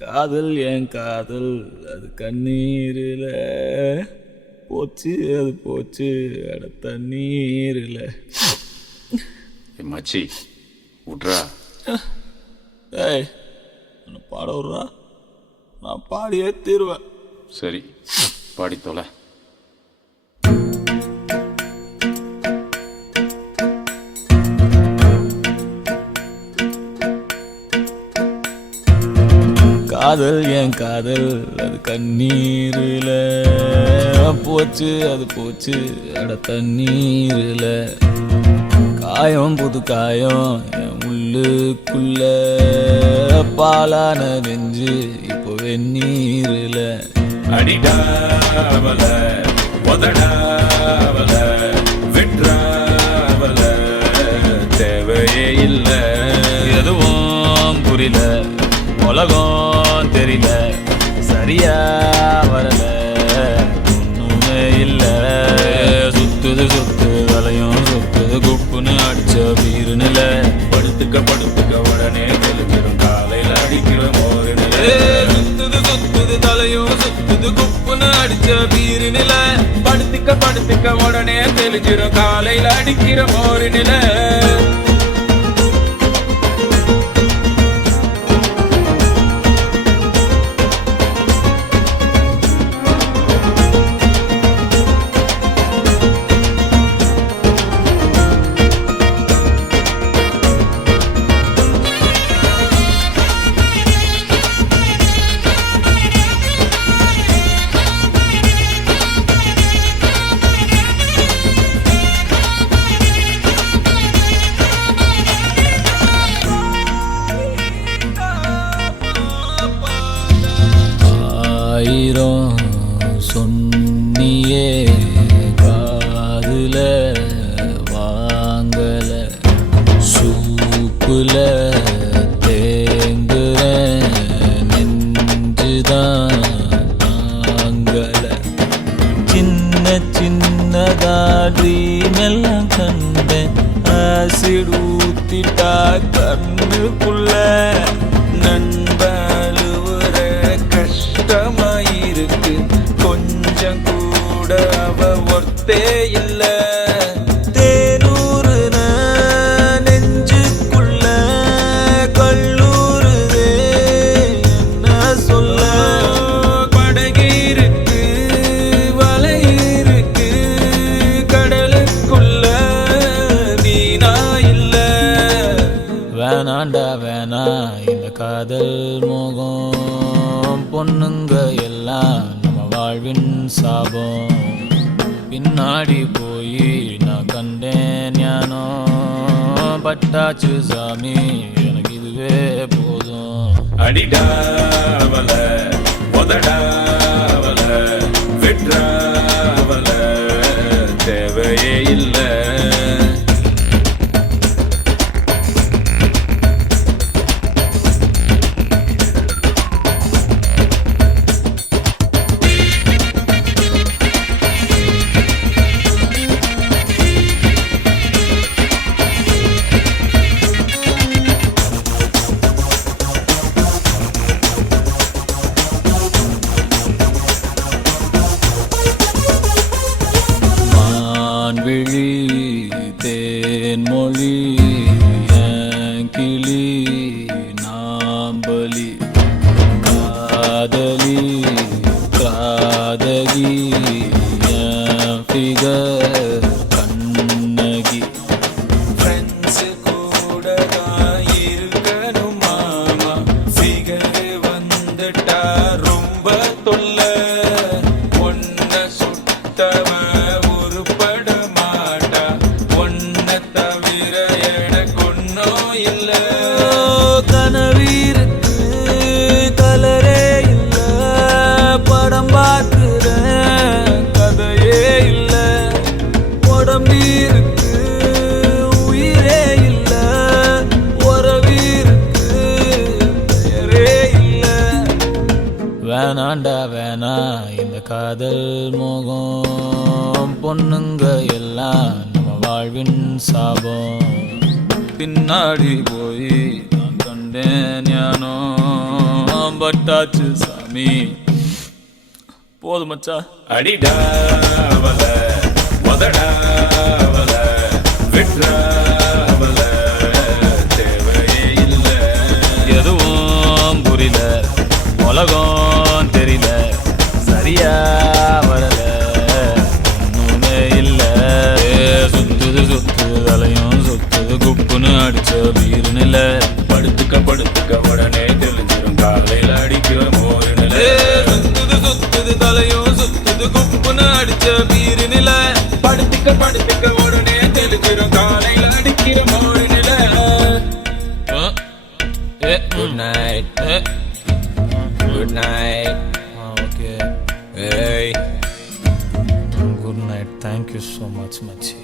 காதல் என் காதல் அது கண்ணீரில் போச்சு, அது போச்சு அட தண்ணீரில். மச்சி விட்றா. ஏய் என்னை பாட விட்றா, நான் பாடியே தீருவேன். சரி பாடி தொலை. காதல் என் காதல் அது கண்ணீரில் போச்சு, அது போச்சு அட தண்ணீரில். காயம் புது காயம் என் உள்ளுக்குள்ள பாலான நெஞ்சு இப்போ வெந்நீரில். அடிடாவல உதடாவல விட்ராவல தேவையே இல்லை. எதுவும் புரியல, உலகம் தெரியல, சரியா வரல, ஒண்ணுமே இல்ல. சுத்துது சுத்துது தலையும் சுத்துது குப்புன்னு அடிச்ச வீரு நில. படுத்துக்க படுத்துக்க உடனே தெளிஞ்சிடும் காலையில் அடிக்கிற மோரு நில. சுத்துது சுத்துது தலையும் சுத்துது குப்புன்னு அடிச்ச வீரு நில. படுத்துக்க படுத்துக்க உடனே தெளிஞ்சிடும் காலையில் அடிக்கிற மோரு நில. ஆயிரம் சொன்னியே காதுல வாங்கல, சூப்புல தேங்குற நெஞ்சுதான் தாங்கல. சின்ன சின்னதா ட்ரீம் எல்லாம் கண்டேன், ஆசிட் ஊத்திட்டா கண்ணுக்குள்ள. நண்பழுவுற கஷ்டமாயிருக்கு, கொஞ்சம் கூட அவ ஒர்த்தே இல்ல. தேனூறுன நெஞ்சுக்குள்ள கல்லூருதே என்ன சொல்ல. படகிருக்கு வலையிருக்கு கடலுக்குள்ள நீனா இல்ல. வேணாண்டா வேணா இந்த காதல் மோகம், பொண்ணுங்க எல்லாம் நம்ம வாழ்வின் சாபம். பின்னாடி போய் நான் கண்டேன் ஞானம், பட்டாச்சு சாமி எனக்கு இதுவே போதும். அடிடாவல உதடாவல விட்ராவல தேவையே இல்லை. விழி தேன்மொழி கிளி நாம்பலி காதலி காதகி ஃபிகர் கண்ணகி. ஃப்ரெண்ட்ஸ் கூட தான் இருக்கணும் மாமா, ஃபிகர் வந்துட்டா ரொம்ப தொல்ல. ஒன்ன சுட்டவ உருப்பட மாட்டா, ஒன்ன தவிர எனக்கு ஒன்னும் இல்ல. கனவீருக்கு கலரே இல்ல, படம் பார்க்கிறேன் கதையே இல்ல. உடம்பீருக்கு உயிரே இல்ல, உறவீருக்கு பெயரே இல்ல. வேணாண்டா வேணா இந்த காதல் மோகம், பொண்ணுங்க எல்லாம் நம்ம வாழ்வின் சாபம். பின்னாடி போய் நான் கண்டேன் ஞானம், பட்டாச்சு சாமி. போதும் மச்சா. அடிடாவல முதடாவல விட்ராவல தேவையே இல்லை. எதுவும் புரியல, உலகம் தெரியல, சரியா வரல, ஒண்ணுமே இல்ல. சுத்துது சுத்துது தலையும் சுத்துது குப்புன்னு அடிச்ச வீரு நில. படுத்துக்க உடனே தெளிஞ்சிரும் காலையில் அடிக்கிற மோரு நில. சுத்துது சுத்துது தலையும் சுத்துது குப்புன்னு அடிச்ச வீரு நில. படுத்துக்க உடனே தெளிஞ்சிரும் காலையில் அடிக்கிற மோரு நில. Good night. Good night. Okay, ஏய் good night. Thank you so much மச்சி.